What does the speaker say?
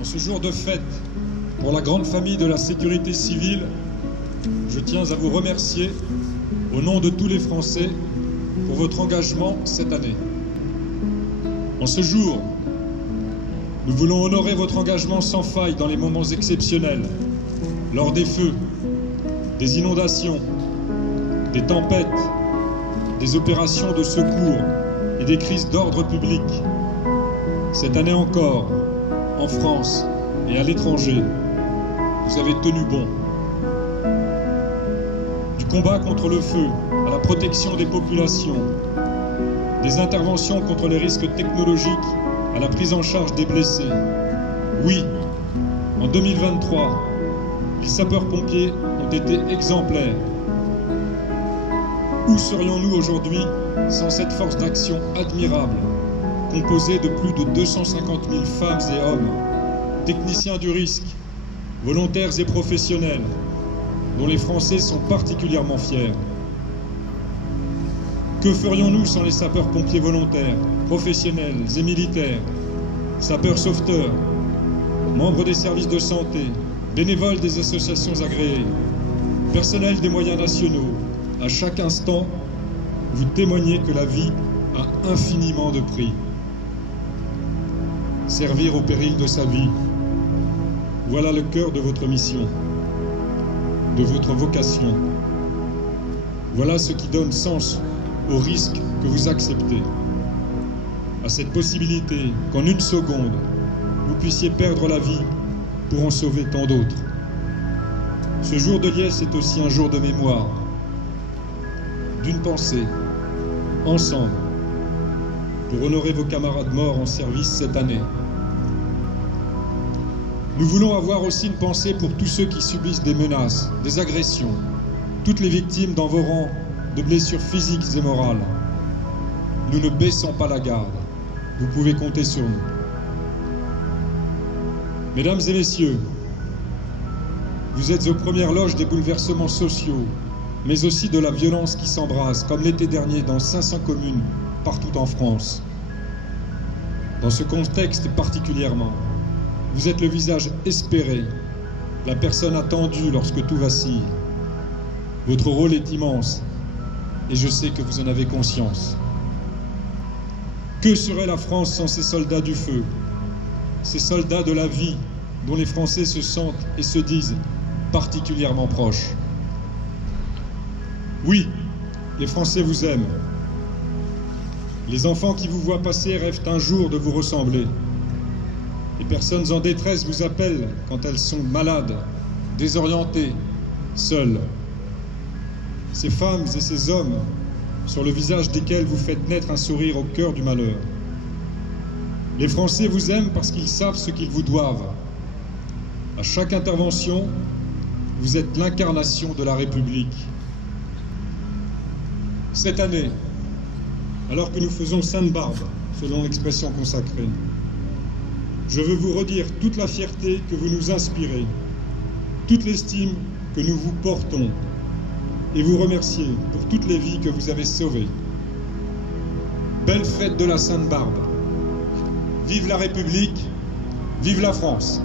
En ce jour de fête, pour la grande famille de la sécurité civile, je tiens à vous remercier, au nom de tous les Français, pour votre engagement cette année. En ce jour, nous voulons honorer votre engagement sans faille dans les moments exceptionnels, lors des feux, des inondations, des tempêtes, des opérations de secours et des crises d'ordre public. Cette année encore, en France et à l'étranger, vous avez tenu bon. Du combat contre le feu à la protection des populations, des interventions contre les risques technologiques à la prise en charge des blessés. Oui, en 2023, les sapeurs-pompiers ont été exemplaires. Où serions-nous aujourd'hui sans cette force d'action admirable, composée de plus de 250 000 femmes et hommes, techniciens du risque, volontaires et professionnels, dont les Français sont particulièrement fiers. Que ferions-nous sans les sapeurs-pompiers volontaires, professionnels et militaires, sapeurs-sauveteurs, membres des services de santé, bénévoles des associations agréées, personnels des moyens nationaux? À chaque instant, vous témoignez que la vie a infiniment de prix. Servir au péril de sa vie, voilà le cœur de votre mission, de votre vocation. Voilà ce qui donne sens au risque que vous acceptez, à cette possibilité qu'en une seconde, vous puissiez perdre la vie pour en sauver tant d'autres. Ce jour de liesse est aussi un jour de mémoire, d'une pensée, ensemble, pour honorer vos camarades morts en service cette année. Nous voulons avoir aussi une pensée pour tous ceux qui subissent des menaces, des agressions, toutes les victimes dans vos rangs de blessures physiques et morales. Nous ne baissons pas la garde. Vous pouvez compter sur nous. Mesdames et messieurs, vous êtes aux premières loges des bouleversements sociaux, mais aussi de la violence qui s'embrase, comme l'été dernier dans 500 communes partout en France. Dans ce contexte particulièrement, vous êtes le visage espéré, la personne attendue lorsque tout vacille. Votre rôle est immense, et je sais que vous en avez conscience. Que serait la France sans ces soldats du feu, ces soldats de la vie dont les Français se sentent et se disent particulièrement proches? Oui, les Français vous aiment. Les enfants qui vous voient passer rêvent un jour de vous ressembler. Les personnes en détresse vous appellent quand elles sont malades, désorientées, seules. Ces femmes et ces hommes, sur le visage desquels vous faites naître un sourire au cœur du malheur. Les Français vous aiment parce qu'ils savent ce qu'ils vous doivent. À chaque intervention, vous êtes l'incarnation de la République. Cette année, alors que nous faisons Sainte-Barbe, selon l'expression consacrée, je veux vous redire toute la fierté que vous nous inspirez, toute l'estime que nous vous portons, et vous remercier pour toutes les vies que vous avez sauvées. Belle fête de la Sainte-Barbe. Vive la République, vive la France.